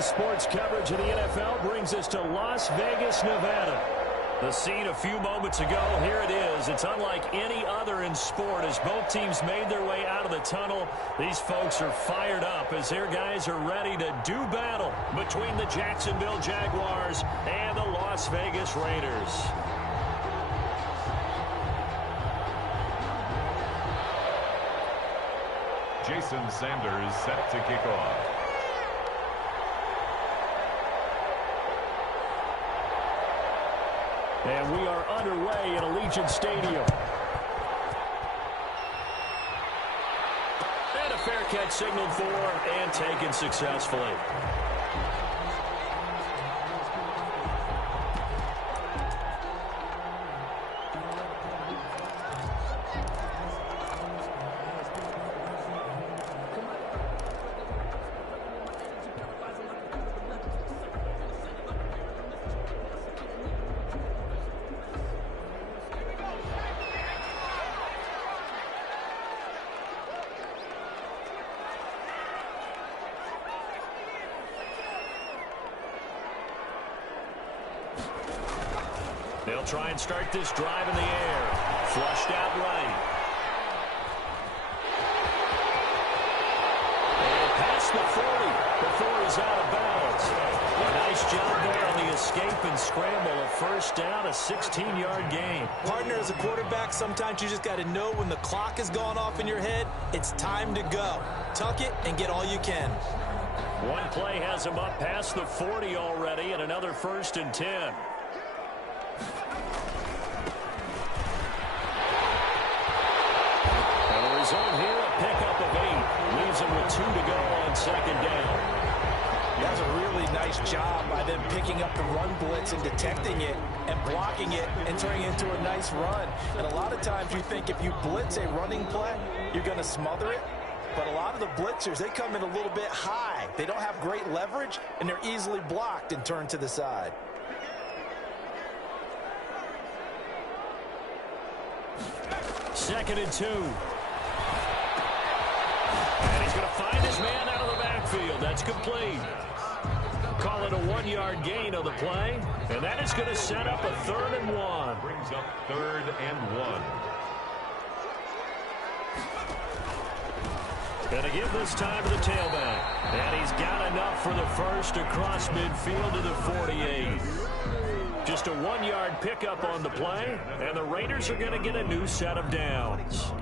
Today's sports coverage of the NFL brings us to Las Vegas, Nevada. The scene a few moments ago, here it is. It's unlike any other in sport as both teams made their way out of the tunnel. These folks are fired up as their guys are ready to do battle between the Jacksonville Jaguars and the Las Vegas Raiders. Jason Sanders set to kick off. And we are underway at Allegiant Stadium. And a fair catch signaled for and taken successfully. They'll try and start this drive in the air. Flushed out right. And past the 40 before he's out of bounds. A nice job there on the escape and scramble. A first down, a 16-yard gain. Partner, as a quarterback, sometimes you just got to know when the clock has gone off in your head, it's time to go. Tuck it and get all you can. One play has him up past the 40 already and another 1st and 10. Zone here, a pickup of 8. Leaves him with 2 to go on 2nd down. That's a really nice job by them picking up the run blitz and detecting it and blocking it and turning it into a nice run. And a lot of times you think if you blitz a running play, you're going to smother it. But a lot of the blitzers, they come in a little bit high. They don't have great leverage, and they're easily blocked and turned to the side. Second and 2. And he's going to find his man out of the backfield. That's complete. Call it a 1-yard gain on the play. And that is going to set up a 3rd and 1. Brings up 3rd and 1. Going to give this time to the tailback. And he's got enough for the first across midfield to the 48. Just a 1-yard pickup on the play. And the Raiders are going to get a new set of downs.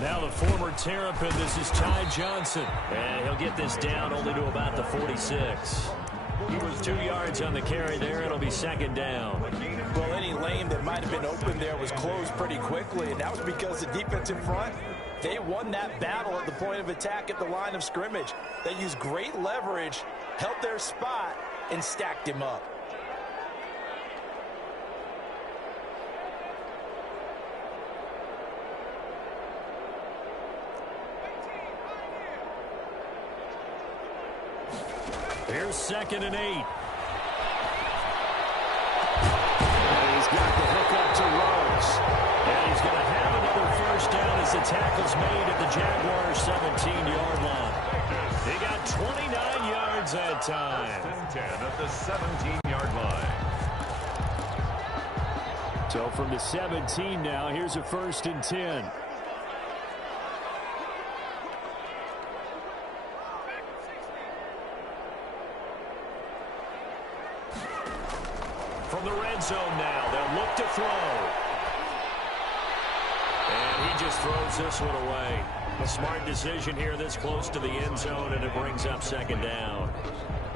Now the former Terrapin, this is Ty Johnson. And he'll get this down only to about the 46. He was 2 yards on the carry there. It'll be 2nd down. Well, any lane that might have been open there was closed pretty quickly, and that was because the defensive front, they won that battle at the point of attack at the line of scrimmage. They used great leverage, held their spot, and stacked him up. Here's 2nd and 8. And he's got the hook up to Rose. And he's going to have another first down as the tackle's made at the Jaguars' 17-yard line. He got 29 yards that time. 10 at the 17-yard line. So from the 17 now, here's a 1st and 10. From the red zone now, they'll look to throw. And he just throws this one away. A smart decision here this close to the end zone, and it brings up 2nd down.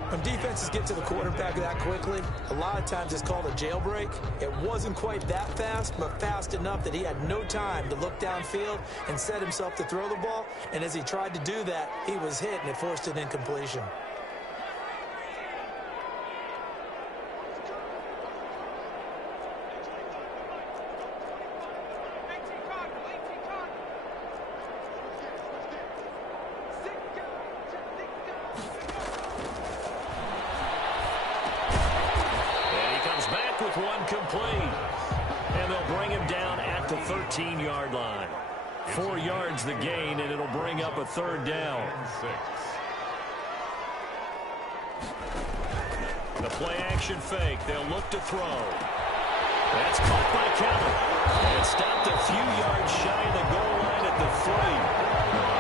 When defenses get to the quarterback that quickly, a lot of times it's called a jailbreak. It wasn't quite that fast, but fast enough that he had no time to look downfield and set himself to throw the ball. And as he tried to do that, he was hit, and it forced an incompletion. complete. And they'll bring him down at the 13-yard line. 4 yards the gain, and it'll bring up a third down. The play-action fake. They'll look to throw. That's caught by Kevin. And stopped a few yards shy of the goal line at the 3.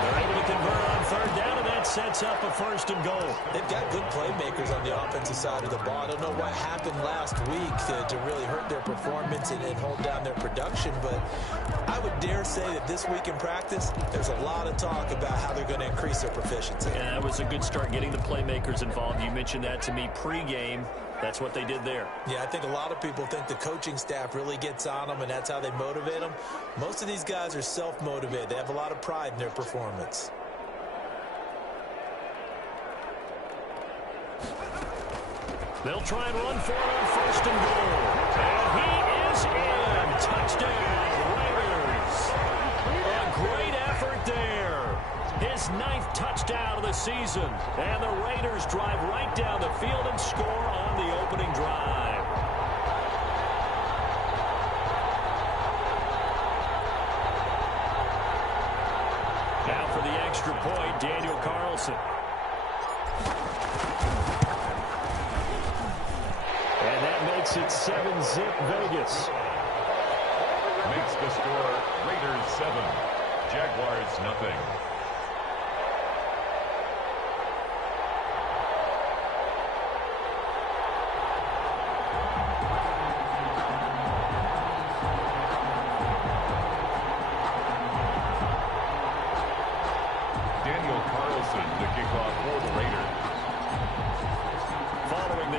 They're able to convert on third down, and that sets up a first and goal. They've got good playmakers on the offensive side of the ball. I don't know what happened last week to really hurt their performance and hold down their production, but I would dare say that this week in practice, there's a lot of talk about how they're going to increase their proficiency. Yeah, that was a good start getting the playmakers involved. You mentioned that to me pregame. That's what they did there. Yeah, I think a lot of people think the coaching staff really gets on them, and that's how they motivate them. Most of these guys are self-motivated. They have a lot of pride in their performance. They'll try and run for it on first and goal. And he is in. Touchdown, Raiders. A great effort there. His 9th touchdown of the season. And the Raiders drive right down the field and score on the opening drive. Now for the extra point, Daniel Carlson. And that makes it 7-zip Vegas. Makes the score Raiders 7, Jaguars nothing.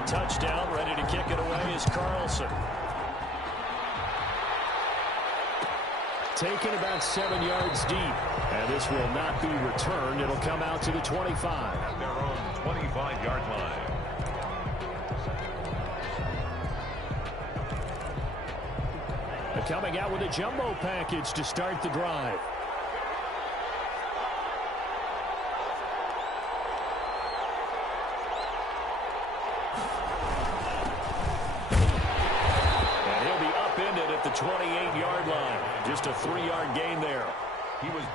Touchdown, ready to kick it away is Carlson. Taken about 7 yards deep. And this will not be returned. It'll come out to the 25. At their own 25-yard line. They're coming out with a jumbo package to start the drive. The 28-yard line. Just a 3-yard gain there.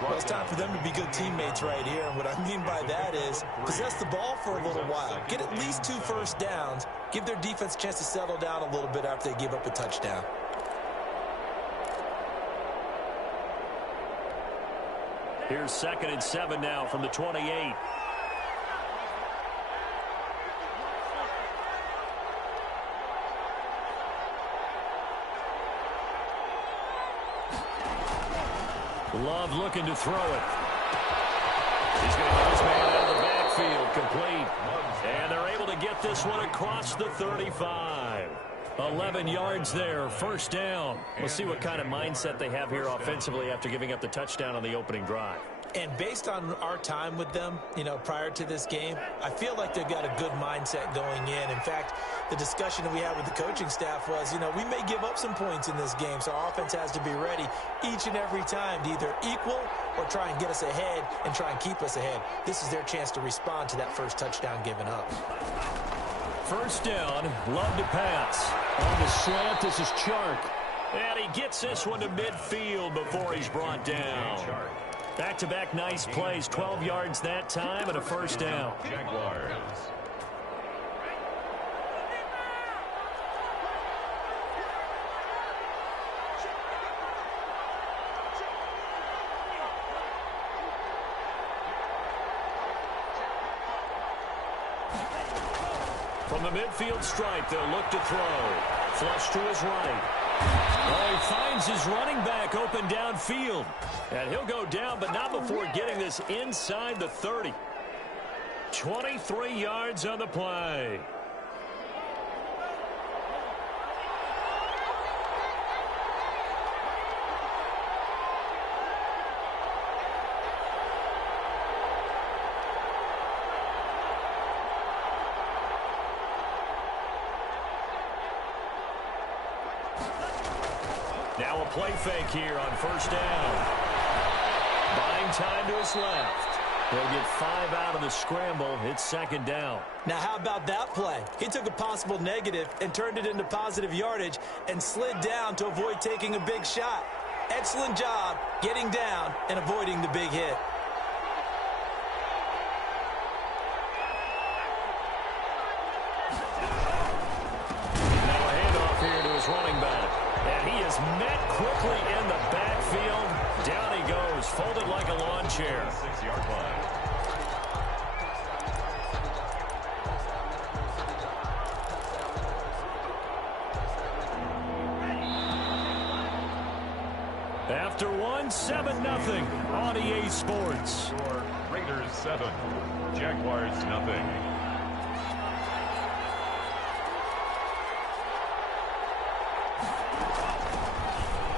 Well, it's time for them to be good teammates right here. And what I mean by that is possess the ball for a little while. Get at least 2 first downs. Give their defense a chance to settle down a little bit after they give up a touchdown. Here's 2nd and 7 now from the 28. Love looking to throw it. He's going to get his man out of the backfield, complete. And they're able to get this one across the 35. 11 yards there, first down. We'll see what kind of mindset they have here offensively after giving up the touchdown on the opening drive. And based on our time with them, prior to this game, I feel like they've got a good mindset going in. In fact, the discussion that we had with the coaching staff was, we may give up some points in this game, so our offense has to be ready each and every time to either equal or try and get us ahead and try and keep us ahead. This is their chance to respond to that first touchdown given up. First down, Love to pass. On the slant, this is Chark. And he gets this one to midfield before he's brought down. Back-to-back nice plays, 12 yards that time and a first down. Jaguars. From the midfield stripe, they'll look to throw. Flush to his right. Oh, he finds his running back open downfield. And he'll go down, but not before getting this inside the 30. 23 yards on the play. Now a play fake here on first down. Buying time to his left. They'll get 5 out of the scramble. It's second down. Now, how about that play? He took a possible negative and turned it into positive yardage and slid down to avoid taking a big shot. Excellent job getting down and avoiding the big hit. Now a handoff here to his running back. And he is met quickly in the backfield. Down he goes, folded like a lawn chair. 6-yard line. After one, 7-0 on EA Sports. Score, Raiders 7, Jaguars nothing.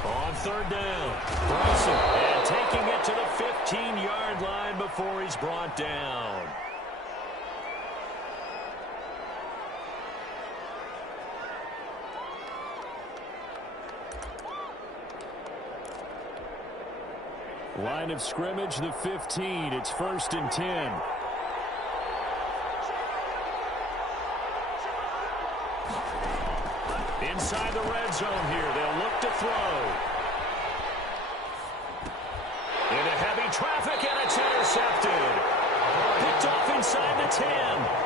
On third down, Bryson, and taking it to the 15-yard line before he's brought down. Line of scrimmage, the 15. It's 1st and 10. Inside the red zone here. They'll look to throw. Into heavy traffic, and it's intercepted. Picked off inside the 10.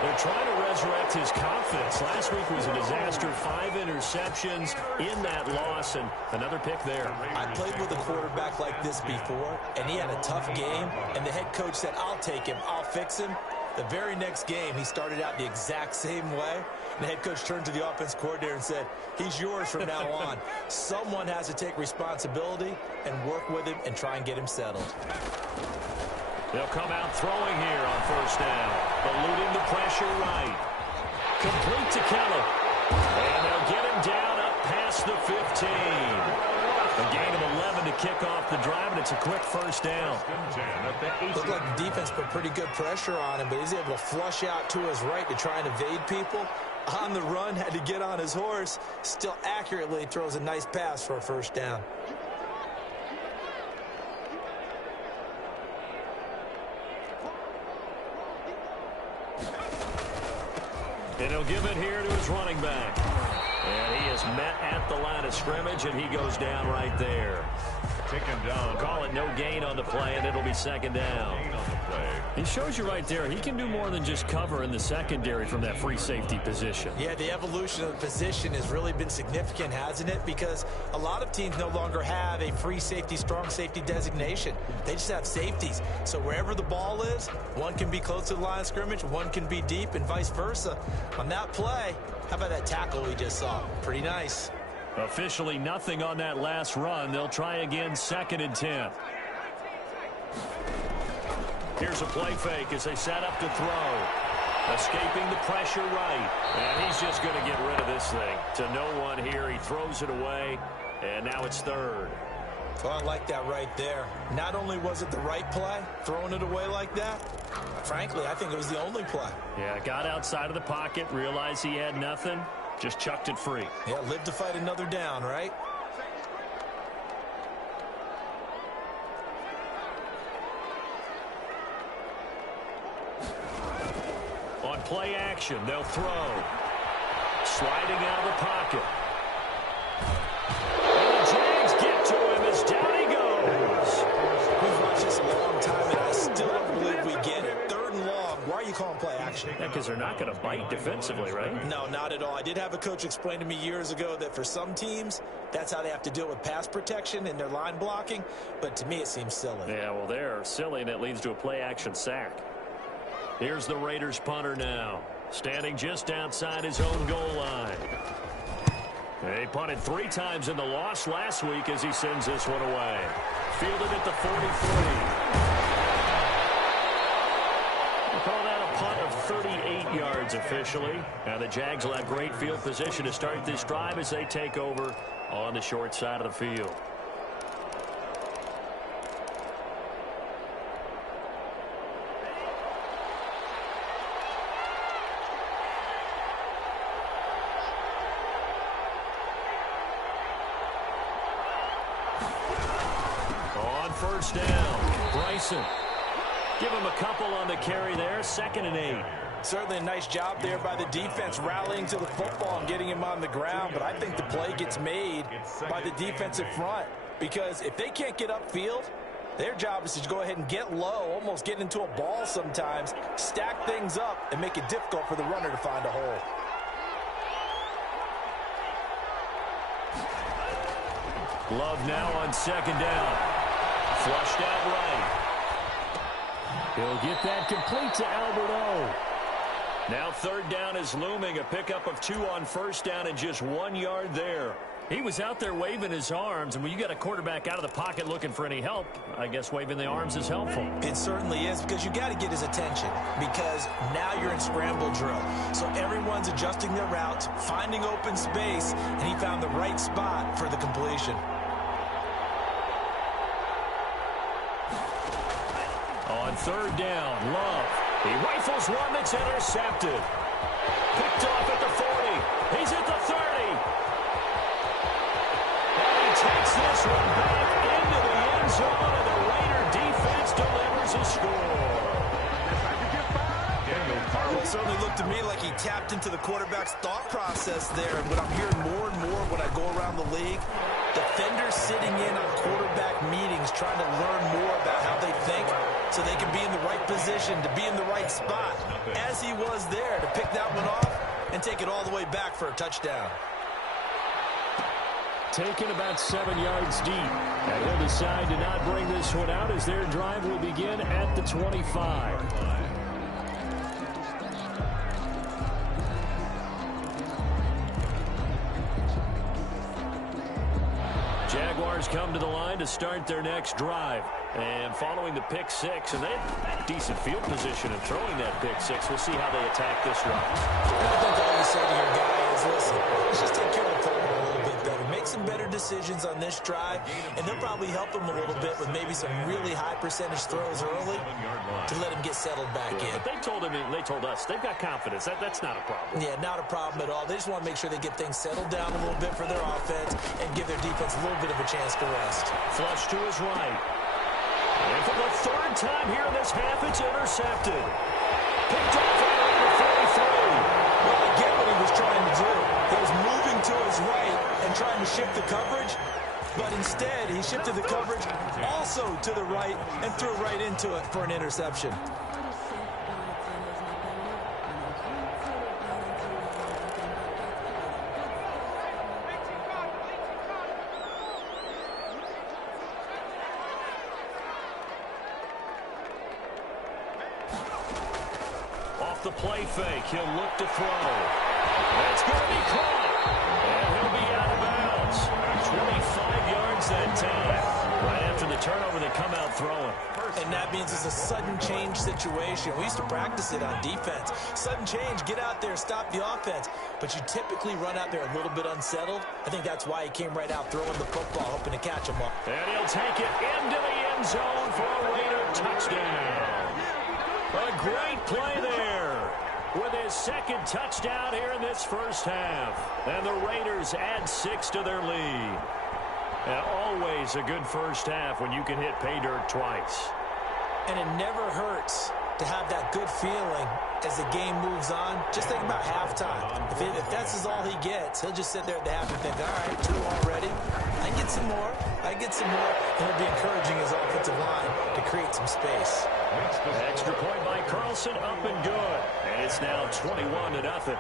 They're trying to resurrect his confidence. Last week was a disaster. 5 interceptions in that loss, and another pick there. I played with a quarterback like this before, and he had a tough game, and the head coach said, I'll take him, I'll fix him. The very next game, he started out the exact same way. And the head coach turned to the offense coordinator and said, he's yours from now on. Someone has to take responsibility and work with him and try and get him settled. They'll come out throwing here on 1st down. Eluding the pressure right. Complete to Keller. And they'll get him down up past the 15. A gain of 11 to kick off the drive, and it's a quick 1st down. Looked like the defense put pretty good pressure on him, but he's able to flush out to his right to try and evade people. On the run, had to get on his horse. Still accurately throws a nice pass for a 1st down. And he'll give it here to his running back. And he is met at the line of scrimmage, and he goes down right there. Taken down. Call it no gain on the play, and it'll be 2nd down. Gain on the play. He shows you right there, he can do more than just cover in the secondary from that free safety position. Yeah, the evolution of the position has really been significant, hasn't it? Because a lot of teams no longer have a free safety, strong safety designation. They just have safeties. So wherever the ball is, one can be close to the line of scrimmage, one can be deep, and vice versa. On that play, how about that tackle we just saw? Pretty nice. Officially nothing on that last run. They'll try again, 2nd and 10. Here's a play fake as they set up to throw. Escaping the pressure right. And he's just going to get rid of this thing. To no one here. He throws it away. And now it's 3rd. Well, I like that right there. Not only was it the right play, throwing it away like that, frankly, I think it was the only play. Yeah, got outside of the pocket, realized he had nothing, just chucked it free. Yeah, live to fight another down, right? On play action, they'll throw. Sliding out of the pocket. And the Jags get to him as down he goes. We've watched this a long time, and I still don't believe we get it. 3rd and long. Why are you calling play action? Yeah, because they're not going to bite defensively, right? No, not at all. I did have a coach explain to me years ago that for some teams, that's how they have to deal with pass protection and their line blocking. But to me, it seems silly. Yeah, well, they're silly, and it leads to a play action sack. Here's the Raiders punter now, standing just outside his own goal line. He punted 3 times in the loss last week as he sends this one away. Fielded at the 43. We'll call that a punt of 38 yards officially. Now the Jags will have great field position to start this drive as they take over on the short side of the field. On 1st down, Bryson. Give him a couple on the carry there, 2nd and 8. Certainly a nice job there by the defense rallying to the football and getting him on the ground, but I think the play gets made by the defensive front because if they can't get upfield, their job is to go ahead and get low, almost get into a ball sometimes, stack things up, and make it difficult for the runner to find a hole. Love now on 2nd down. Flushed out right. He'll get that complete to Albert O. Now 3rd down is looming. A pickup of 2 on 1st down and just 1 yard there. He was out there waving his arms, and when you got a quarterback out of the pocket looking for any help, I guess waving the arms is helpful. It certainly is because you got to get his attention because now you're in scramble drill. So everyone's adjusting their routes, finding open space, and he found the right spot for the completion. On 3rd down, Love. He rifles one that's intercepted. Picked off at the 40. He's at the 30. And he takes this one back into the end zone, and the Raider defense delivers a score. Well, it certainly looked to me like he tapped into the quarterback's thought process there. And what I'm hearing more and more when I go around the league, defenders sitting in on quarterback meetings trying to learn more about how they think so they can be in the right position to be in the right spot, as he was there to pick that one off and take it all the way back for a touchdown. Taken about 7 yards deep. And they'll decide to not bring this one out as their drive will begin at the 25. Jaguars come to the line to start their next drive. And following the pick 6, and they had decent field position in throwing that pick 6. We'll see how they attack this drive. I think all you say to your guy is, listen, let's just take care of the football a little bit better. Make some better decisions on this drive, and they'll probably help him a little bit with maybe some really high percentage throws early to let him get settled back in. But they told us they've got confidence. That's not a problem. Yeah, not a problem at all. They just want to make sure they get things settled down a little bit for their offense and give their defense a little bit of a chance to rest. Flush to his right. And for the 3rd time here in this half, it's intercepted. Picked off around the 43. Well, I get what he was trying to do. He was moving to his right and trying to shift the coverage, but instead he shifted the coverage also to the right and threw right into it for an interception. The play fake. He'll look to throw. That's going to be caught. And he'll be out of bounds. 25 yards that time. Right after the turnover, they come out throwing. And that means it's a sudden change situation. We used to practice it on defense. Sudden change, get out there, stop the offense. But you typically run out there a little bit unsettled. I think that's why he came right out throwing the football, hoping to catch him up. And he'll take it into the end zone for a Raider touchdown. A great play there with his 2nd touchdown here in this first half. And the Raiders add 6 to their lead. And always a good first half when you can hit pay dirt twice. And it never hurts to have that good feeling as the game moves on. Just think about halftime. If that's all he gets, he'll just sit there at the half and think, all right, 2 already. I can get some more. I get some more. And he'll be encouraging his offensive line to create some space. Extra point by Carlson, up and good. And it's now 21-0.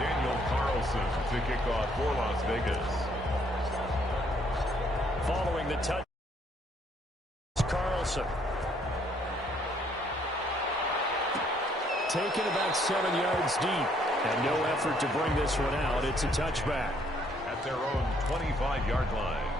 Daniel Carlson to kick off for Las Vegas. Following the touch, Carlson. Taken about 7 yards deep. And no effort to bring this one out. It's a touchback. At their own 25-yard line.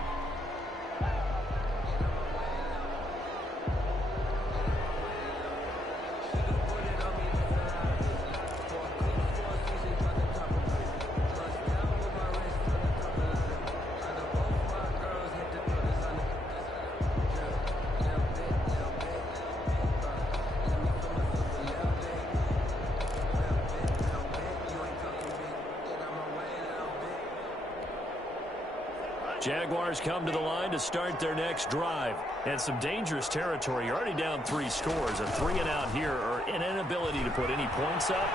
Jaguars come to the line to start their next drive. And some dangerous territory. You're already down 3 scores. A 3-and-out here or an inability to put any points up.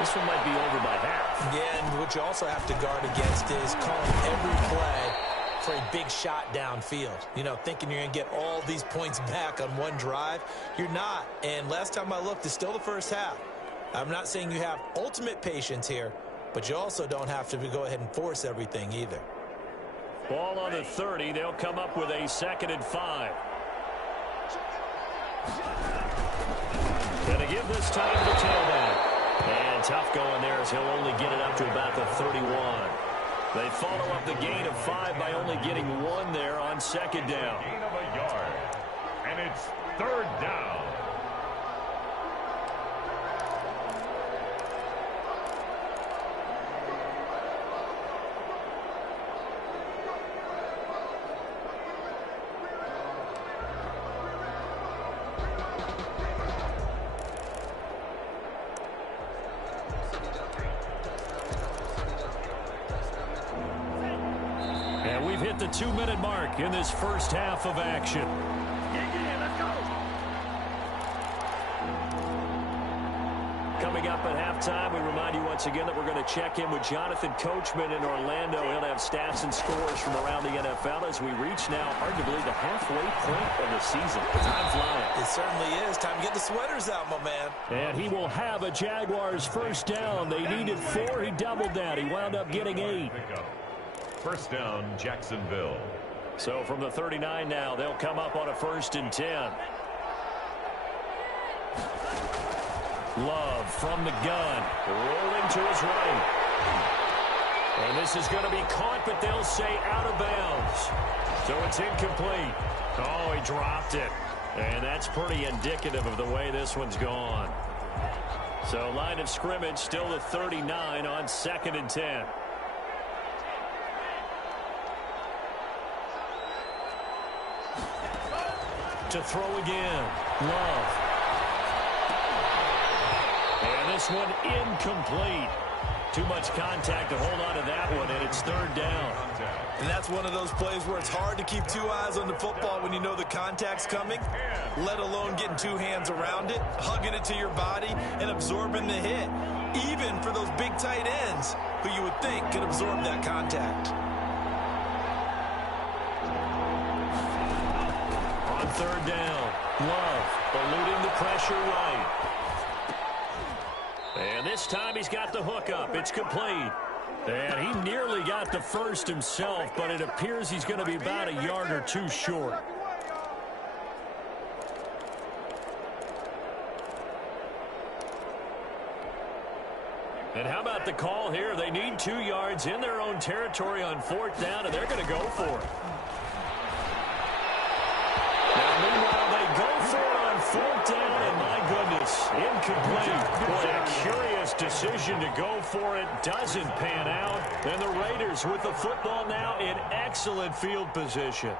This one might be over by half. Yeah, and what you also have to guard against is calling every play for a big shot downfield. You know, thinking you're going to get all these points back on one drive. You're not. And last time I looked, it's still the first half. I'm not saying you have ultimate patience here, but you also don't have to go ahead and force everything either. Ball on the 30. They'll come up with a 2nd and 5. Going to give this time to the tailback. And tough going there as he'll only get it up to about the 31. They follow up the gain of 5 by only getting 1 there on 2nd down. Gain of a yard. And it's 3rd down. We've hit the 2-minute mark in this first half of action. Let's go. Coming up at halftime, we remind you once again that we're going to check in with Jonathan Coachman in Orlando. He'll have stats and scores from around the NFL as we reach now, hard to believe, the halfway point of the season. Time flying. It certainly is. Time to get the sweaters out, my man. And he will have a Jaguars first down. They needed 4. He doubled that. He wound up getting 8. First down, Jacksonville. So from the 39 now, they'll come up on a 1st and 10. Love from the gun, rolling to his right. And this is going to be caught, but they'll say out of bounds. So it's incomplete. Oh, he dropped it. And that's pretty indicative of the way this one's gone. So line of scrimmage still the 39 on 2nd and 10. To throw again. Love. And this one incomplete. Too much contact to hold on to that one, and it's 3rd down. And that's one of those plays where it's hard to keep 2 eyes on the football when you know the contact's coming, let alone getting 2 hands around it, hugging it to your body, and absorbing the hit. Even for those big tight ends who you would think could absorb that contact. On 3rd down, Love eluding the pressure right. And this time he's got the hook up. It's complete. And he nearly got the first himself, but it appears he's going to be about a yard or 2 short. And how about the call here? They need 2 yards in their own territory on 4th down, and they're going to go for it. Now, meanwhile, they go for it on 4th down, and my goodness, incomplete. Boy, a curious decision to go for it doesn't pan out. And the Raiders with the football now in excellent field position.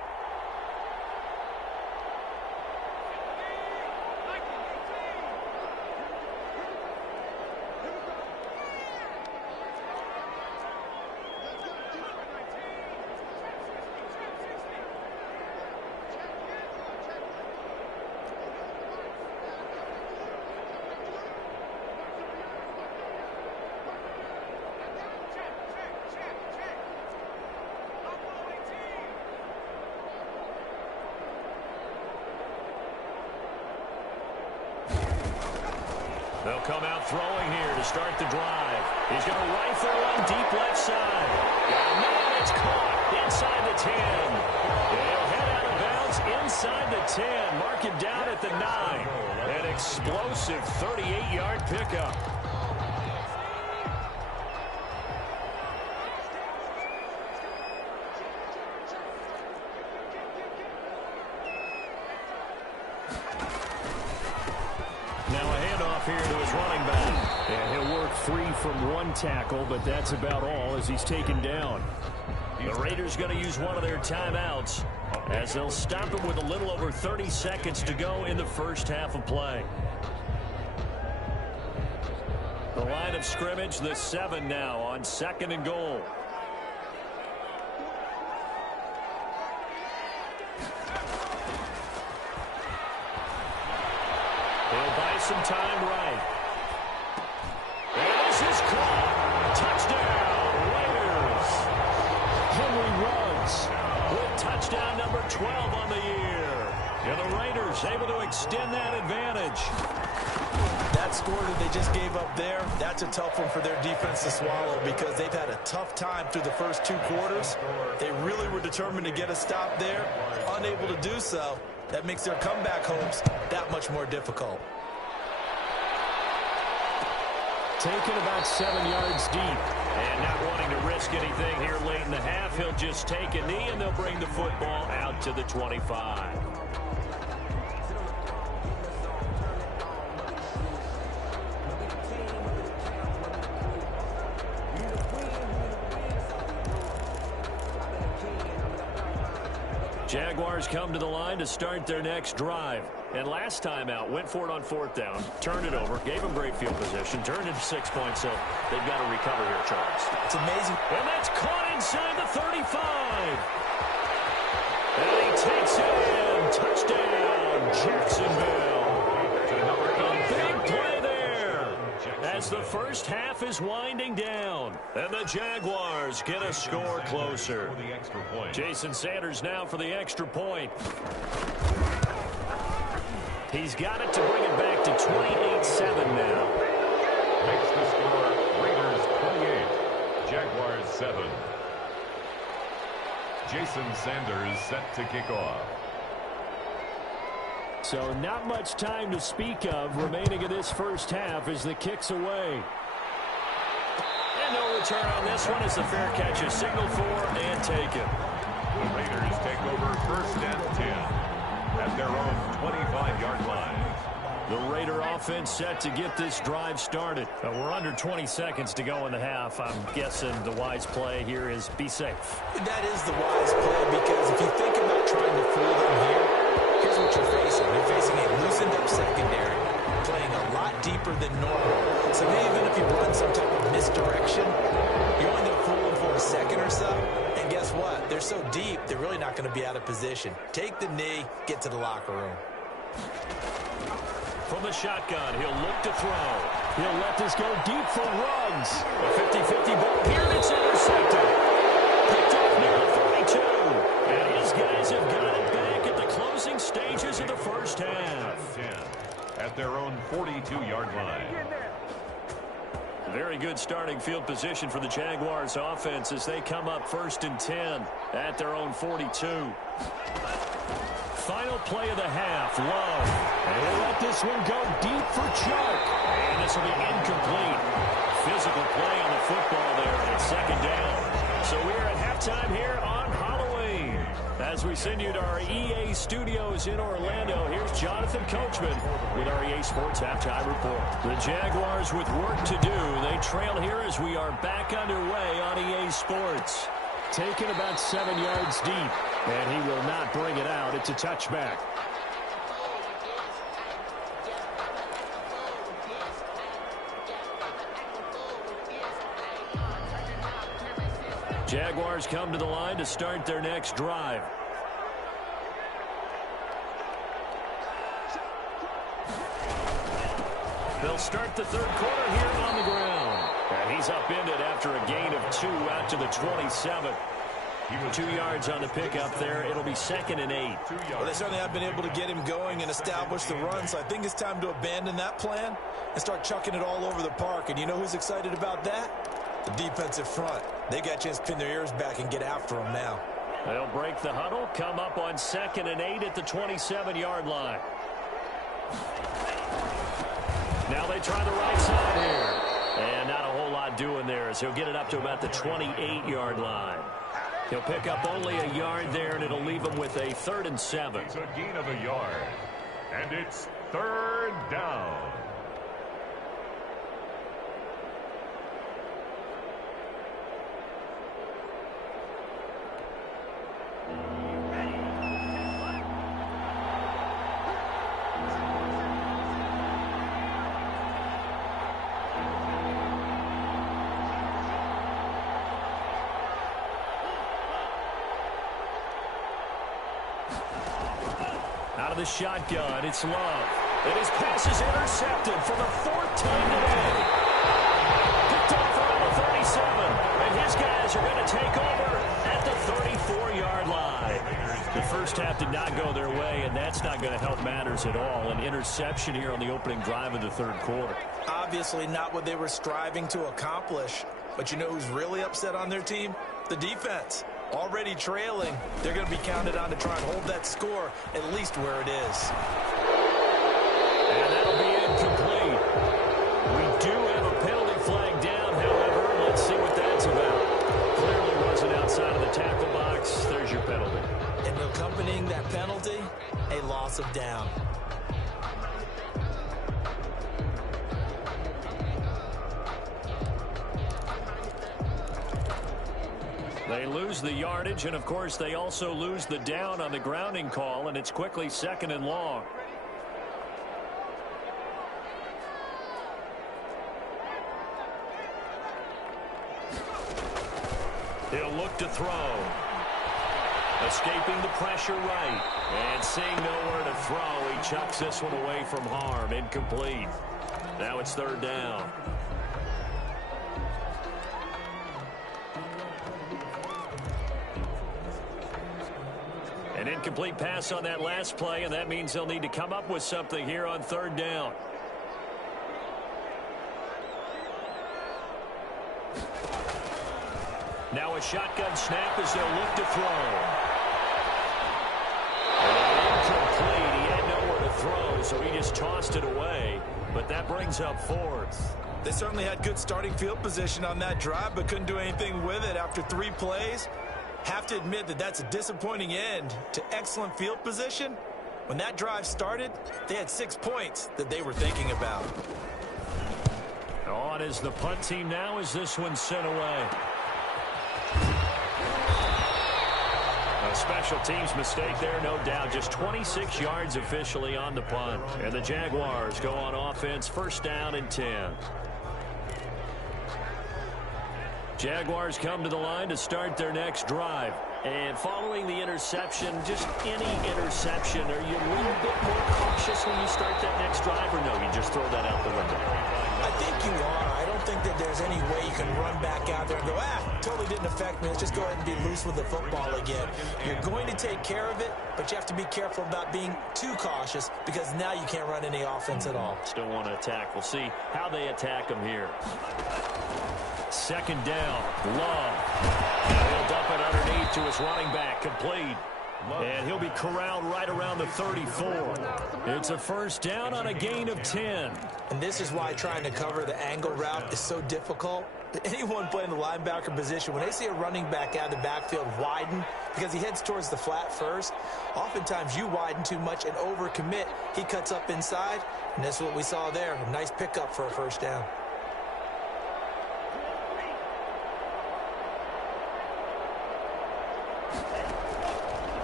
They'll come out throwing here to start the drive. He's going to rifle one deep left side. And man, it's caught inside the 10. They'll head out of bounds inside the 10. Mark it down at the 9. An explosive 38-yard pickup. Here to his running back. And he'll work free from 1 tackle, but that's about all as he's taken down. The Raiders going to use one of their timeouts as they'll stop him with a little over 30 seconds to go in the first half of play. The line of scrimmage, the 7 now on 2nd and goal. some time right. And this is caught. Touchdown, Raiders. Henry Ruggs with touchdown number 12 on the year. And the Raiders able to extend that advantage. That score that they just gave up there, that's a tough one for their defense to swallow because they've had a tough time through the first 2 quarters. They really were determined to get a stop there, unable to do so. That makes their comeback hopes that much more difficult. Taken about 7 yards deep. And not wanting to risk anything here late in the half, he'll just take a knee and they'll bring the football out to the 25. Jaguars come to the line to start their next drive. And last time out, went for it on 4th down, turned it over, gave them great field position, turned into 6 points, so they've got to recover here, Charles. It's amazing. And that's caught inside the 35. And he takes it in. Touchdown, Jacksonville. A big play there as the first half is winding down. And the Jaguars get a score closer. Jason Sanders now for the extra point. He's got it to bring it back to 28-7 now. Makes the score Raiders 28, Jaguars 7. Jason Sanders set to kick off. So not much time to speak of remaining in this first half as the kick's away. And no return on this one as the fair catch is signaled for and taken. The Raiders take over 1st and 10 at their own 25-yard line. The Raider offense set to get this drive started. We're under 20 seconds to go in the half. I'm guessing the wise play here is be safe. That is the wise play because if you think about trying to fool them here, here's what you're facing. You're facing a loosened-up secondary, playing a lot deeper than normal. So even if you run some type of misdirection, you're only going to fool them for a second or so. And guess what? They're so deep, they're really not going to be out of position. Take the knee, get to the locker room. From the shotgun, he'll look to throw. He'll let this go deep for Ruggs. A 50-50 ball here, and it's intercepted. Picked off near the 42. And his guys have got it back at the closing stages of the first half. 10 at their own 42-yard line. Very good starting field position for the Jaguars offense as they come up 1st and 10 at their own 42. Final play of the half, Love. And he'll let this one go deep for Chuck. And this will be incomplete. Physical play on the football there at 2nd down. So we're at halftime here on Halloween. As we send you to our EA studios in Orlando, here's Jonathan Coachman with our EA Sports Halftime Report. The Jaguars with work to do. They trail here as we are back underway on EA Sports. Taken about 7 yards deep, and he will not bring it out. It's a touchback. Jaguars come to the line to start their next drive. They'll start the 3rd quarter here on the ground. And he's upended after a gain of 2 out to the 27. 2 yards on the pickup there. It'll be 2nd and 8. Well, they certainly have been able to get him going and establish the run, so I think it's time to abandon that plan and start chucking it all over the park. And you know who's excited about that? The defensive front. They got a chance to pin their ears back and get after him now. They'll break the huddle, come up on 2nd and 8 at the 27-yard line. Now they try the right side here. And not a whole lot doing there as he'll get it up to about the 28-yard line. He'll pick up only a yard there, and it'll leave him with a 3rd and 7. It's a gain of a yard. And it's 3rd down. Out of the shotgun, it's Love. And his pass is intercepted for the fourth time today. Picked off around the 37. And his guys are going to take over at the 34-yard line. The first half did not go their way, and that's not going to help matters at all. An interception here on the opening drive of the third quarter. Obviously not what they were striving to accomplish. But you know who's really upset on their team? The defense. Already trailing. They're going to be counted on to try and hold that score at least where it is. And that'll be incomplete. We do have a penalty flag down, however. Let's see what that's about. Clearly wasn't outside of the tackle box. There's your penalty. And accompanying that penalty, a loss of down. They lose the yardage, and of course they also lose the down on the grounding call, and it's quickly second and long. He'll look to throw. Escaping the pressure right. And seeing nowhere to throw, he chucks this one away from harm. Incomplete. Now it's third down. An incomplete pass on that last play, and that means they'll need to come up with something here on third down. Now a shotgun snap as they'll look to throw. Incomplete. He had nowhere to throw, so he just tossed it away. But that brings up fourth. They certainly had good starting field position on that drive, but couldn't do anything with it after 3 plays. Have to admit that that's a disappointing end to excellent field position. When that drive started, they had 6 points that they were thinking about. On is the punt team now as this one's sent away. A special teams mistake there, no doubt. Just 26 yards officially on the punt. And the Jaguars go on offense, first down and 10. Jaguars come to the line to start their next drive. And following the interception, just any interception, are you a little bit more cautious when you start that next drive, or no, you just throw that out the window? I think you are. I don't think that there's any way you can run back out there and go, totally didn't affect me. Let's just go ahead and be loose with the football again. You're going to take care of it, but you have to be careful about being too cautious because now you can't run any offense at all. Still want to attack. We'll see how they attack them here. Second down, Love. He'll dump it underneath to his running back, complete. And he'll be corralled right around the 34. It's a first down on a gain of 10. And this is why trying to cover the angle route is so difficult. Anyone playing the linebacker position, when they see a running back out of the backfield widen, because he heads towards the flat first, oftentimes you widen too much and overcommit. He cuts up inside, and that's what we saw there. A nice pickup for a first down.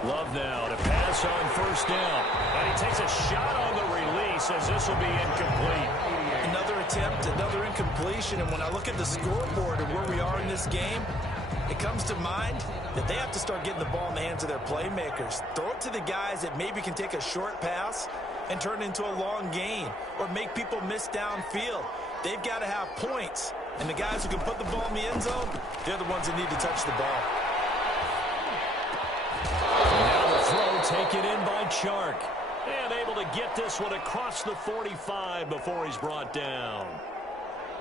Love now to pass on first down. And he takes a shot on the release as this will be incomplete. Another attempt, another incompletion. And when I look at the scoreboard and where we are in this game, it comes to mind that they have to start getting the ball in the hands of their playmakers. Throw it to the guys that maybe can take a short pass and turn it into a long gain or make people miss downfield. They've got to have points. And the guys who can put the ball in the end zone, they're the ones that need to touch the ball. Taken in by Chark. And able to get this one across the 45 before he's brought down.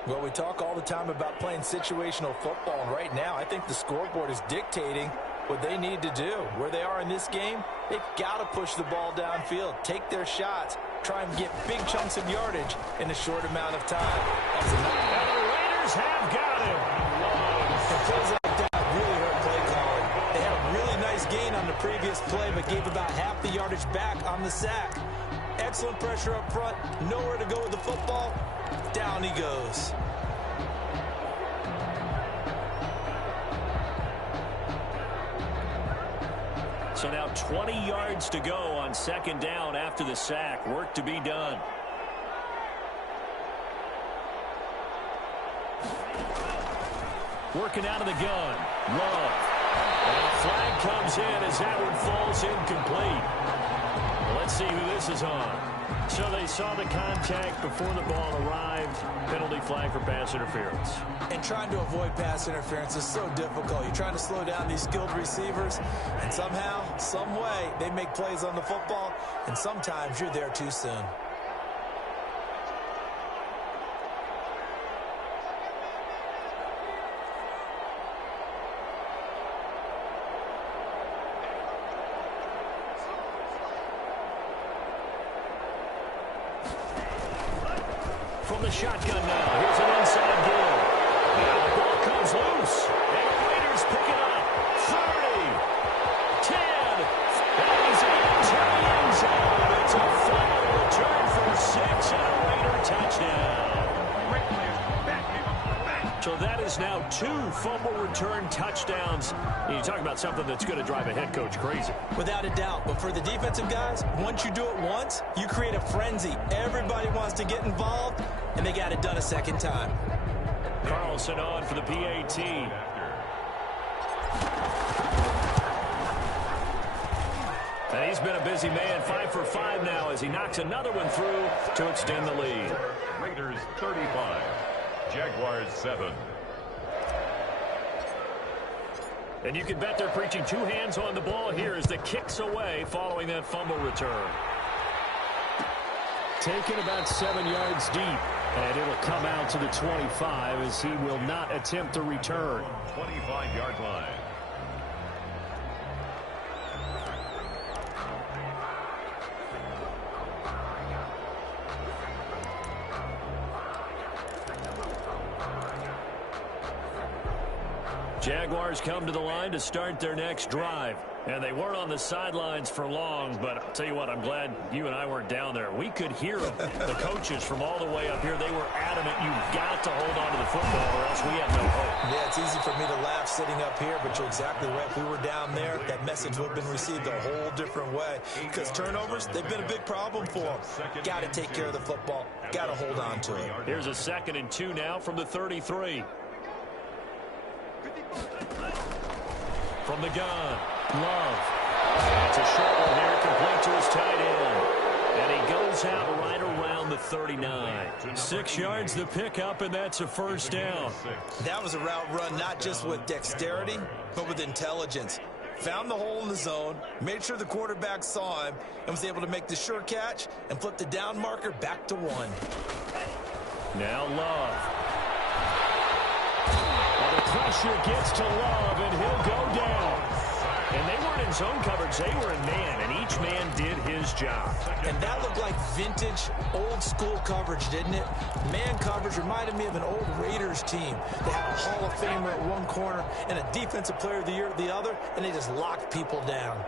Well, we talk all the time about playing situational football. And right now, I think the scoreboard is dictating what they need to do. Where they are in this game, they've got to push the ball downfield, take their shots, try and get big chunks of yardage in a short amount of time. And the Raiders have got him. Gain on the previous play, but gave about half the yardage back on the sack. Excellent pressure up front, nowhere to go with the football. Down he goes. So now 20 yards to go on second down after the sack. Work to be done. Working out of the gun. Love. And a flag comes in as that one falls incomplete. Let's see who this is on. So they saw the contact before the ball arrived. Penalty flag for pass interference. And trying to avoid pass interference is so difficult. You're trying to slow down these skilled receivers, and somehow, some way, they make plays on the football, and sometimes you're there too soon. From the shotgun now, here's an inside give. Now the ball comes loose, and the Raiders pick it up. 30, 10, and he's into the end zone. It's a final return for 6 and a Raider touchdown. So that is now 2 fumble return touchdowns. You talk about something that's going to drive a head coach crazy. Without a doubt. But for the defensive guys, once you do it once, you create a frenzy. Everybody wants to get involved, and they got it done a second time. Carlson on for the PAT. And he's been a busy man, 5 for 5 now as he knocks another one through to extend the lead. Raiders 35, Jaguars 7. And you can bet they're preaching 2 hands on the ball here as the kick's away following that fumble return. Taken about 7 yards deep, and it'll come out to the 25 as he will not attempt a return. 25-yard line. Jaguars come to the line to start their next drive. And they weren't on the sidelines for long, but I'll tell you what, I'm glad you and I weren't down there. We could hear them. The coaches from all the way up here, they were adamant, you've got to hold on to the football or else we have no hope. Yeah, it's easy for me to laugh sitting up here, but you're exactly right. If we were down there, that message would have been received a whole different way. Because turnovers, they've been a big problem for them. Got to take care of the football. Got to hold on to it. Here's a 2nd and 2 now from the 33. From the gun, Love. And it's a short one here, complete to his tight end. And he goes out right around the 39. 6 yards the pickup, and that's a first down. That was a route run not just with dexterity, but with intelligence. Found the hole in the zone, made sure the quarterback saw him, and was able to make the sure catch and flip the down marker back to 1. Now Love. The pressure gets to Love, and he'll go down. And they weren't in zone coverage. They were in man, and each man did his job. And that looked like vintage, old-school coverage, didn't it? Man coverage reminded me of an old Raiders team. They had a Hall of Famer at one corner and a Defensive Player of the Year at the other, and they just locked people down.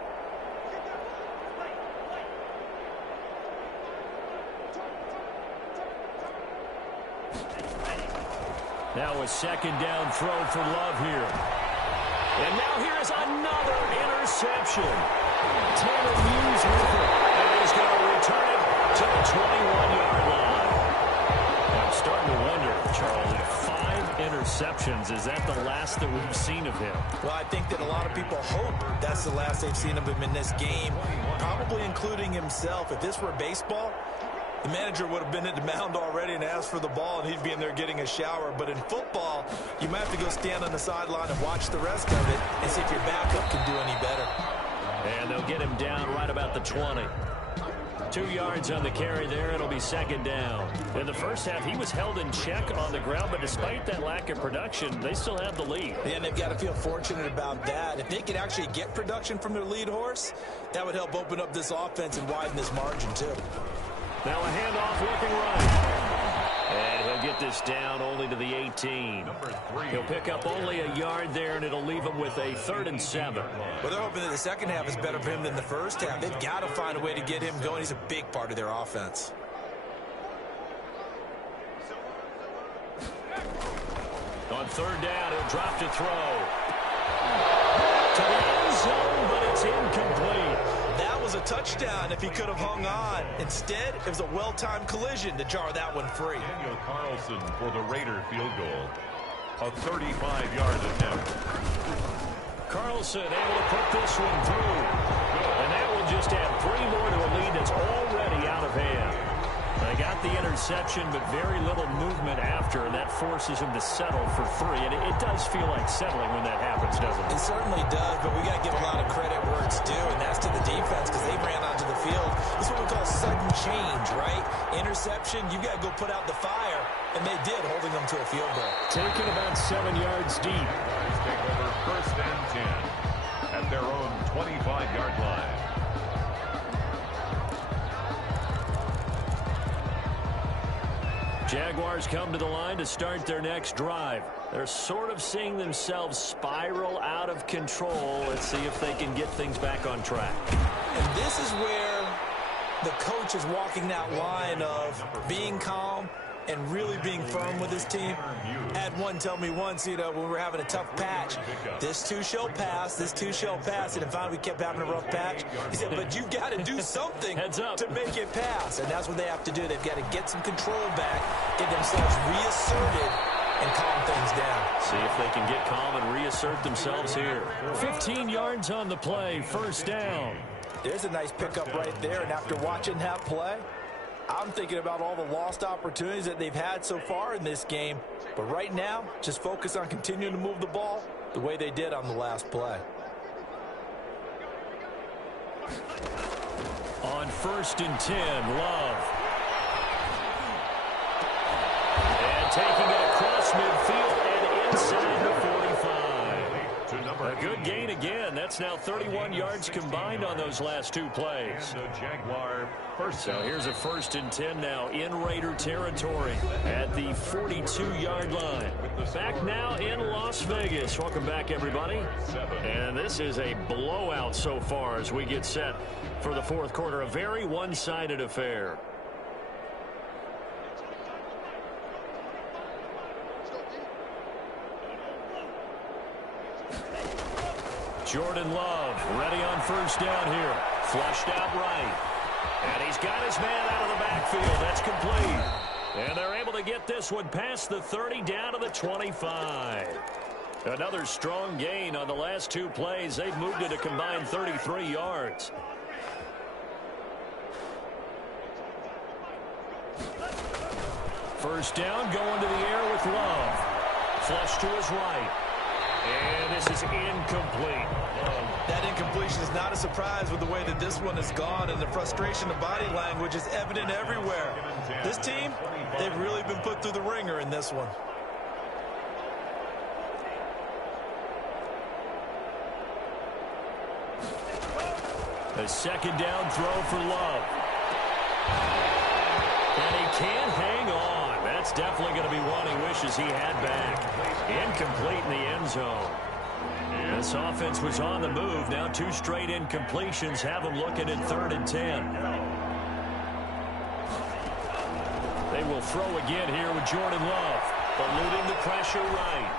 Now a 2nd down throw for Love here. And now here is another interception. Taylor Hughes with it. And he's going to return it to the 21-yard line. I'm starting to wonder, Charles, if 5 interceptions, is that the last that we've seen of him? Well, I think that a lot of people hope that's the last they've seen of him in this game, probably including himself. If this were baseball, the manager would have been at the mound already and asked for the ball, and he'd be in there getting a shower. But in football, you might have to go stand on the sideline and watch the rest of it and see if your backup can do any better. And they'll get him down right about the 20. 2 yards on the carry there. It'll be 2nd down. In the first half, he was held in check on the ground, but despite that lack of production, they still have the lead. And they've got to feel fortunate about that. If they could actually get production from their lead horse, that would help open up this offense and widen this margin, too. Now a handoff looking right. And he'll get this down only to the 18. He'll pick up only a yard there, and it'll leave him with a 3rd and 7. Well, they're hoping that the second half is better for him than the first half. They've got to find a way to get him going. He's a big part of their offense. On 3rd down, he'll drop to throw. To the end zone, but it's incomplete. That was a touchdown if he could have hung on. Instead, it was a well-timed collision to jar that one free. Daniel Carlson for the Raider field goal. A 35-yard attempt. Carlson able to put this one through. And that will just add 3 more to a lead that's already out of hand. the interception, but very little movement after, and that forces him to settle for 3. And it does feel like settling when that happens, doesn't it? It certainly does, but we got to give a lot of credit where it's due, and that's to the defense because they ran onto the field. This is what we call sudden change, right? Interception, you got to go put out the fire, and they did, holding them to a field goal. Taking about 7 yards deep. Jaguars take over 1st and 10 at their own 25-yard line. Jaguars come to the line to start their next drive. They're sort of seeing themselves spiral out of control. Let's see if they can get things back on track. And this is where the coach is walking that line of being calm and really being firm with his team. Had one tell me once, when we were having a tough patch, this too shall pass, this too shall pass. And finally we kept having a rough patch. He said, but you've got to do something to make it pass. And that's what they have to do. They've got to get some control back, get themselves reasserted, and calm things down. See if they can get calm and reassert themselves here. 15 yards on the play, 1st down. There's a nice pickup right there. And after watching that play, I'm thinking about all the lost opportunities that they've had so far in this game. But right now, just focus on continuing to move the ball the way they did on the last play. On 1st and 10, Love. And taking it across midfield and inside the 45. A good gain again. That's now 31 yards combined on those last 2 plays. Jaguar first. So here's a 1st and 10 now in Raider territory at the 42-yard line. Back now in Las Vegas. Welcome back, everybody. And this is a blowout so far as we get set for the 4th quarter. A very one-sided affair. Jordan Love ready on 1st down here. Flushed out right. And he's got his man out of the backfield. That's complete. And they're able to get this one past the 30 down to the 25. Another strong gain on the last 2 plays. They've moved it a combined 33 yards. First down, going to the air with Love. Flush to his right. And this is incomplete. That incompletion is not a surprise with the way that this one has gone, and the frustration of body language is evident everywhere. This team, they've really been put through the ringer in this one. A 2nd down throw for Love. And he can't hang on. That's definitely going to be one he wishes he had back. Incomplete in the end zone. This offense was on the move. Now 2 straight incompletions have them looking at 3rd and 10. They will throw again here with Jordan Love. Eluding the pressure right.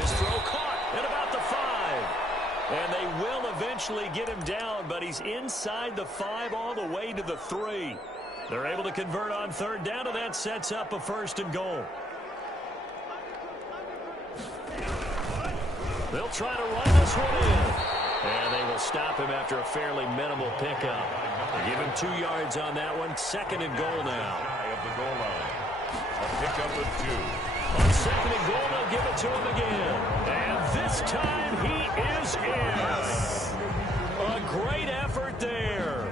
His throw caught at about the 5. And they will eventually get him down, but he's inside the 5 all the way to the 3. They're able to convert on 3rd down, and that sets up a 1st and goal. They'll try to run this one in. And they will stop him after a fairly minimal pickup. They give him 2 yards on that one. 2nd and goal now. Shy of the goal line. A pickup of 2. On 2nd and goal, they'll give it to him again. And this time he is in. A great effort there.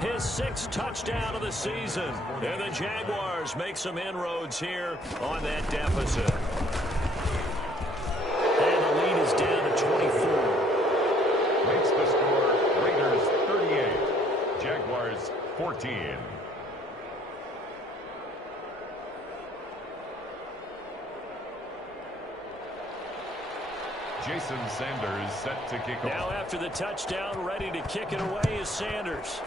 His 6th touchdown of the season. And the Jaguars make some inroads here on that deficit. And the lead is down to 24. Makes the score Raiders 38. Jaguars 14. Jason Sanders set to kick off. Now after the touchdown, ready to kick it away is Sanders.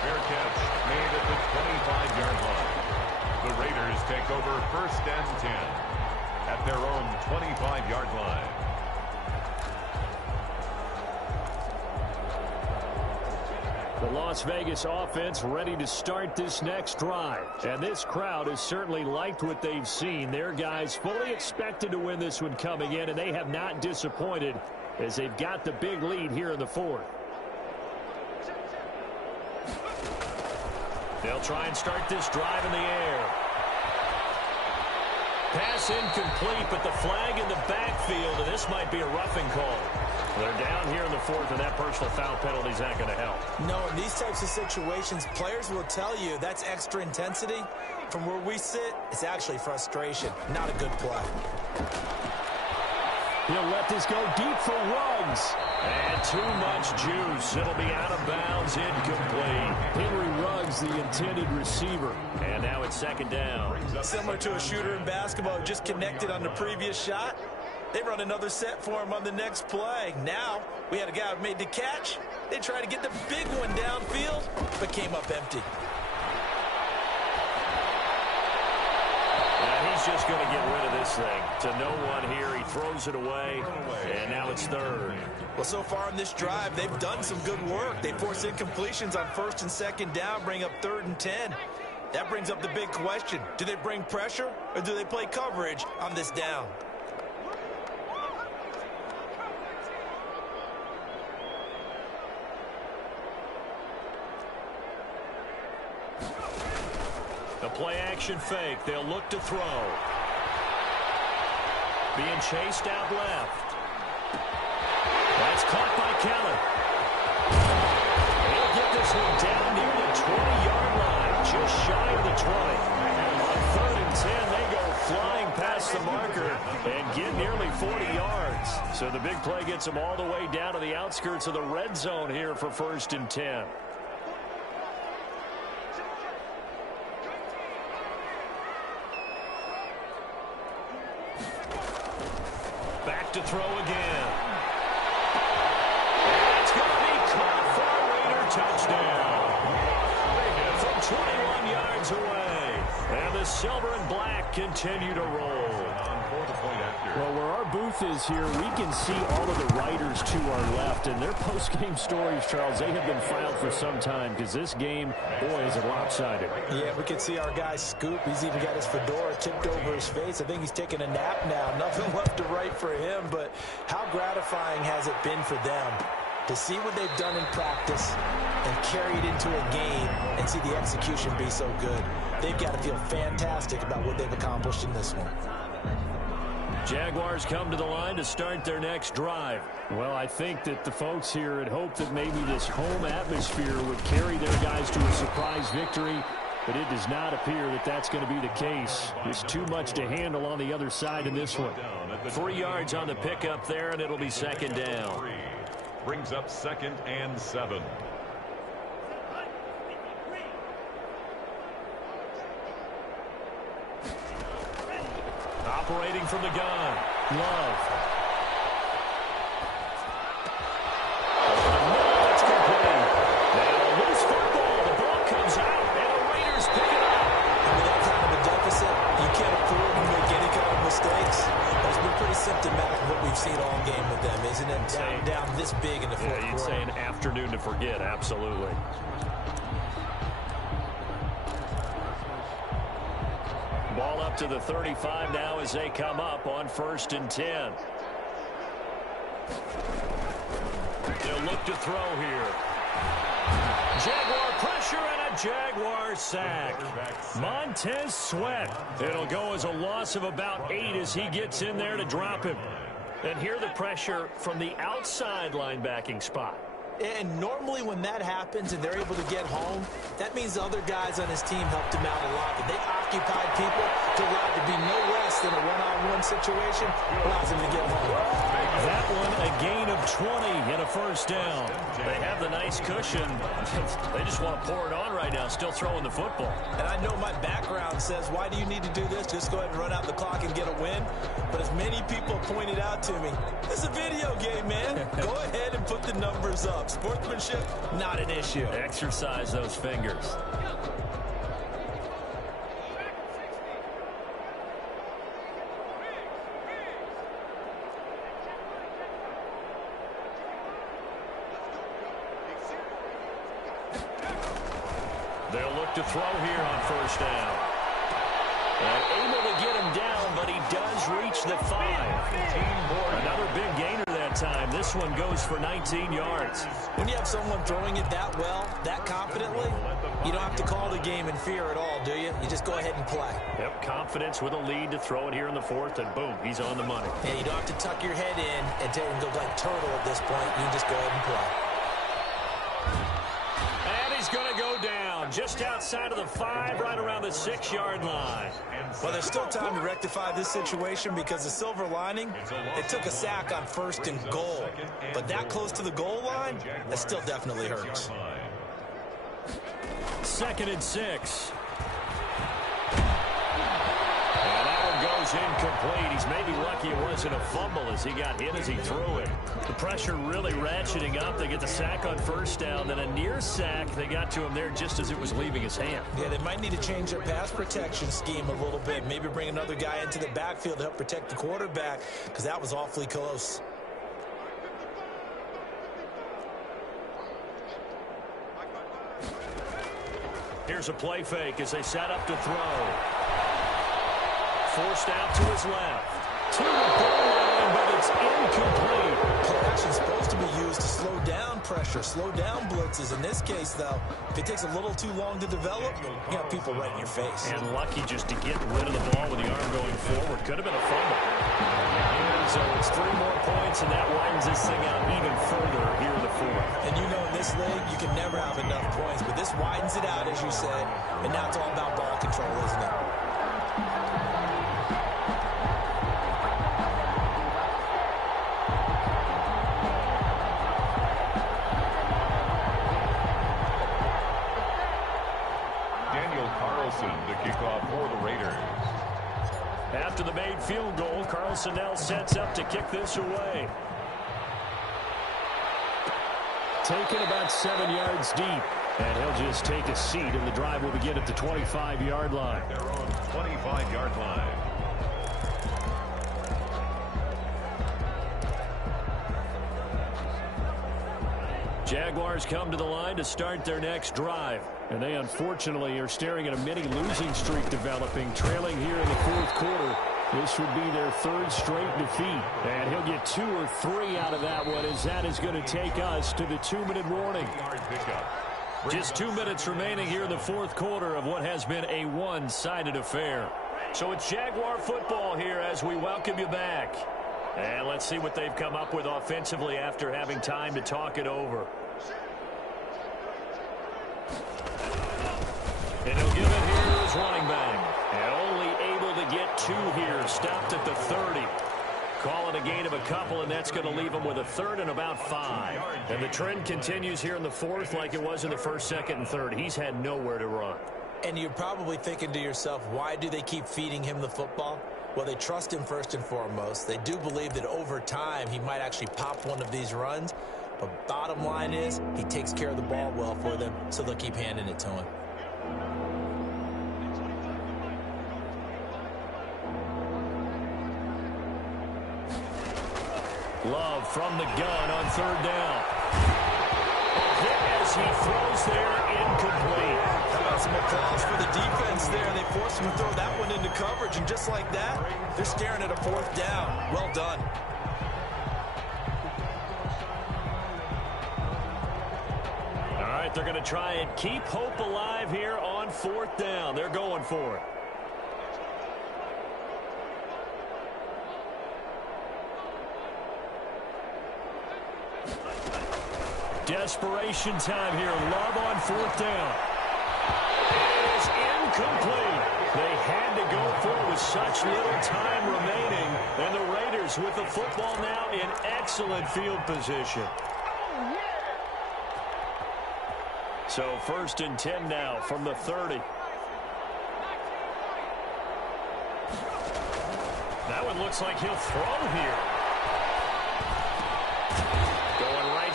Fair catch made at the 25-yard line. The Raiders take over 1st and 10 at their own 25-yard line. The Las Vegas offense ready to start this next drive. And this crowd has certainly liked what they've seen. Their guys fully expected to win this one coming in, and they have not disappointed as they've got the big lead here in the 4th. They'll try and start this drive in the air. Pass incomplete, but the flag in the backfield, and this might be a roughing call. They're down here in the fourth, and that personal foul penalty is not going to help. No, in these types of situations, players will tell you that's extra intensity. From where we sit, it's actually frustration, not a good play. He'll let this go deep for Ruggs. And too much juice. It'll be out of bounds, incomplete. Henry Ruggs, the intended receiver. And now it's second down. Similar to a shooter in basketball who just connected on the previous shot. They run another set for him on the next play. Now, we had a guy who made the catch. They tried to get the big one downfield, but came up empty. He's just going to get rid of this thing. To no one here. He throws it away, and now it's third. Well, so far on this drive, they've done some good work. They force incompletions on first and second down, bring up 3rd and 10. That brings up the big question. Do they bring pressure, or do they play coverage on this down? The play-action fake. They'll look to throw. Being chased out left. That's caught by Keller. He'll get this one down near the 20-yard line, just shy of the 20. On 3rd and 10, they go flying past the marker and get nearly 40 yards. So the big play gets them all the way down to the outskirts of the red zone here for 1st and 10. Back to throw again. It's going to be caught for a Raider touchdown. From 21 yards away. And the silver and black continue to roll. Well, where our booth is here, we can see all of the writers to our left. And their post-game stories, Charles, they have been filed for some time because this game, boy, is it lopsided. Yeah, we can see our guy Scoop. He's even got his fedora tipped over his face. I think he's taking a nap now. Nothing left to write for him, but how gratifying has it been for them to see what they've done in practice and carry it into a game and see the execution be so good. They've got to feel fantastic about what they've accomplished in this one. Jaguars come to the line to start their next drive. Well, I think that the folks here had hoped that maybe this home atmosphere would carry their guys to a surprise victory, but it does not appear that that's going to be the case. There's too much to handle on the other side in this one. 3 yards on the pickup there, and it'll be second down. Brings up 2nd and 7. Operating from the gun. Love. That's complete. Now loose football. The ball comes out, and the Raiders pick it up. And with that kind of a deficit, you can't afford to make any kind of mistakes. But it's been pretty symptomatic of what we've seen all game with them, isn't it? Down this big in the fourth quarter. You'd say an afternoon to forget, absolutely. Ball up to the 35 now as they come up on 1st and 10. They'll look to throw here. Jaguar pressure and a Jaguar sack. Montez Sweat. It'll go as a loss of about 8 as he gets in there to drop him. And here the pressure from the outside linebacking spot. And normally when that happens and they're able to get home, that means the other guys on his team helped him out a lot. But they occupied people to allow it to be no less than a one-on-one situation, allows him to get home. That one a gain of 20 and a 1st down. They have the nice cushion. They just want to pour it on right now, still throwing the football. And I know my background says, why do you need to do this? Just go ahead and run out the clock and get a win. But as many people pointed out to me, this is a video game, man. Go ahead and put the numbers up. Sportsmanship, not an issue. Exercise those fingers. They'll look to throw here on 1st down. And able to get him down, but he does reach the 5. Another big gainer that time. This one goes for 19 yards. When you have someone throwing it that well, that confidently, you don't have to call the game in fear at all, do you? You just go ahead and play. Yep, confidence with a lead to throw it here in the fourth, and boom, he's on the money. Yeah, you don't have to tuck your head in and go like turtle at this point. You can just go ahead and play. And he's going to go down just outside of the 5, right around the 6-yard line. Well, there's still time to rectify this situation because the silver lining, it took a sack on 1st and goal. But that close to the goal line, that still definitely hurts. 2nd and 6. And that one goes incomplete. He's maybe lucky it wasn't a fumble as he got hit as he threw it. The pressure really ratcheting up. They get the sack on 1st down, then a near sack. They got to him there just as it was leaving his hand. Yeah, they might need to change their pass protection scheme a little bit. Maybe bring another guy into the backfield to help protect the quarterback because that was awfully close. Here's a play fake as they set up to throw. Forced out to his left. To the goal line, but it's incomplete. Play action is supposed to be used to slow down pressure, slow down blitzes. In this case, though, if it takes a little too long to develop, you got people right in your face. And lucky just to get rid of the ball with the arm going forward. Could have been a fumble. And so it's 3 more points, and that widens this thing out even further here in the fourth. And you know in this league, you can never have enough points, but this widens it out, as you said, and now it's all about ball control, isn't it? The kickoff for the Raiders. After the made field goal, Carlson now sets up to kick this away. Taken about 7 yards deep, and he'll just take a seat, and the drive will begin at the 25-yard line. Their own 25-yard line. Jaguars come to the line to start their next drive. And they unfortunately are staring at a mini losing streak developing, trailing here in the 4th quarter. This would be their 3rd straight defeat. And he'll get 2 or 3 out of that one, as that is going to take us to the 2-minute warning. Just 2 minutes remaining here in the 4th quarter of what has been a one-sided affair. So it's Jaguar football here as we welcome you back. And let's see what they've come up with offensively after having time to talk it over. And he'll give it here to his running back. And only able to get 2 here. Stopped at the 30. Call it a gain of a couple, and that's going to leave him with a 3rd and about 5. And the trend continues here in the 4th like it was in the 1st, 2nd, and 3rd. He's had nowhere to run. And you're probably thinking to yourself, why do they keep feeding him the football? Well, they trust him first and foremost. They do believe that over time he might actually pop one of these runs. But bottom line is he takes care of the ball well for them, so they'll keep handing it to him. Love from the gun on 3rd down. Hit as he throws there, incomplete. How about some applause for the defense there? They forced him to throw that one into coverage, and just like that, they're staring at a 4th down. Well done. All right, they're going to try and keep hope alive here on 4th down. They're going for it. Desperation time here. Love on 4th down. It is incomplete. They had to go for it with such little time remaining. And the Raiders with the football now in excellent field position. So 1st and 10 now from the 30. That one looks like he'll throw here.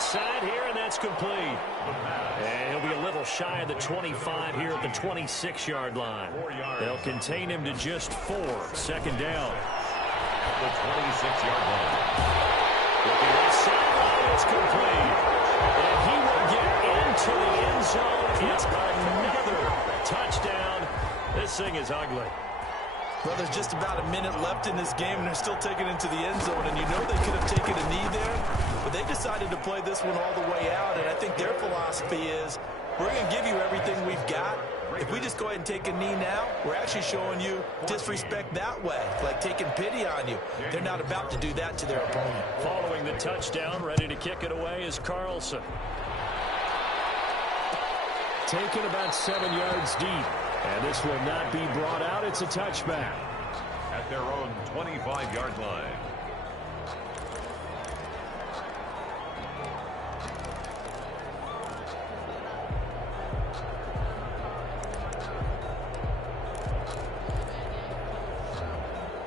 Side here, and that's complete. And he'll be a little shy of the 25 here at the 26-yard line. They'll contain him to just 4. 2nd down. At the 26-yard line. Looking at sideline, it's complete. And he will get into the end zone. It's another touchdown. This thing is ugly. Well, there's just about a minute left in this game, and they're still taking it to the end zone. And you know they could have taken a knee there, but they decided to play this one all the way out. And I think their philosophy is, we're going to give you everything we've got. If we just go ahead and take a knee now, we're actually showing you disrespect that way, like taking pity on you. They're not about to do that to their opponent. Following the touchdown, ready to kick it away is Carlson. Taken about 7 yards deep. And this will not be brought out. It's a touchback. At their own 25-yard line.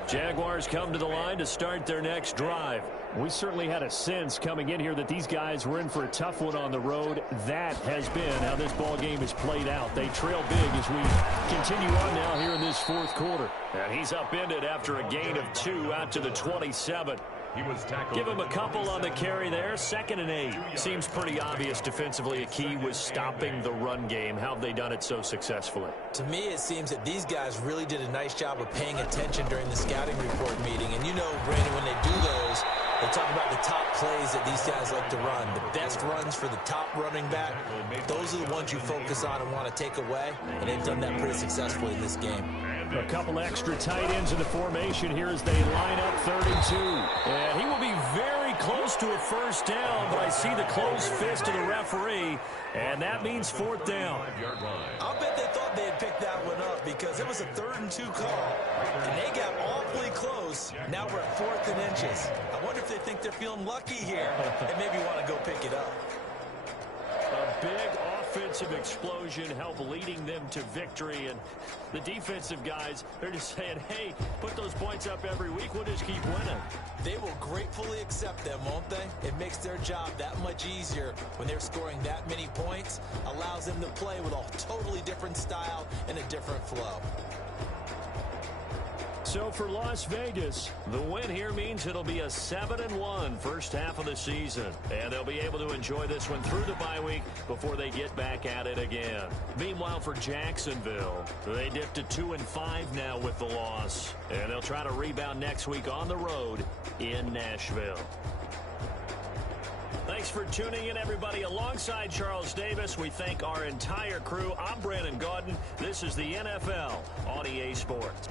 Jaguars come to the line to start their next drive. We certainly had a sense coming in here that these guys were in for a tough one on the road. That has been how this ball game is played out. They trail big as we continue on now here in this fourth quarter. And he's upended after a gain of 2 out to the 27. He was tackled. Give him a couple on the carry there. 2nd and 8. Seems pretty obvious defensively a key was stopping the run game. How have they done it so successfully? To me, it seems that these guys really did a nice job of paying attention during the scouting report meeting. And you know, Brandon, when they do those, they talk about the top plays that these guys like to run. The best runs for the top running back. Those are the ones you focus on and want to take away. And they've done that pretty successfully in this game. A couple extra tight ends in the formation here as they line up 32. And he will be very close to a first down, but I see the closed fist of the referee, and that means 4th down. I'll bet they thought they had picked that one up because it was a 3rd and 2 call, and they got awfully close. Now we're at 4th and inches. I wonder if they think they're feeling lucky here and maybe want to go pick it up. A big offensive explosion help leading them to victory, and the defensive guys, they're just saying, hey, put those points up every week, we'll just keep winning. They will gratefully accept them, won't they? It makes their job that much easier when they're scoring that many points, allows them to play with a totally different style and a different flow. So for Las Vegas, the win here means it'll be a 7-1 first half of the season. And they'll be able to enjoy this one through the bye week before they get back at it again. Meanwhile, for Jacksonville, they dipped to 2-5 now with the loss. And they'll try to rebound next week on the road in Nashville. Thanks for tuning in, everybody. Alongside Charles Davis, we thank our entire crew. I'm Brandon Gaudin. This is the NFL on EA Sports.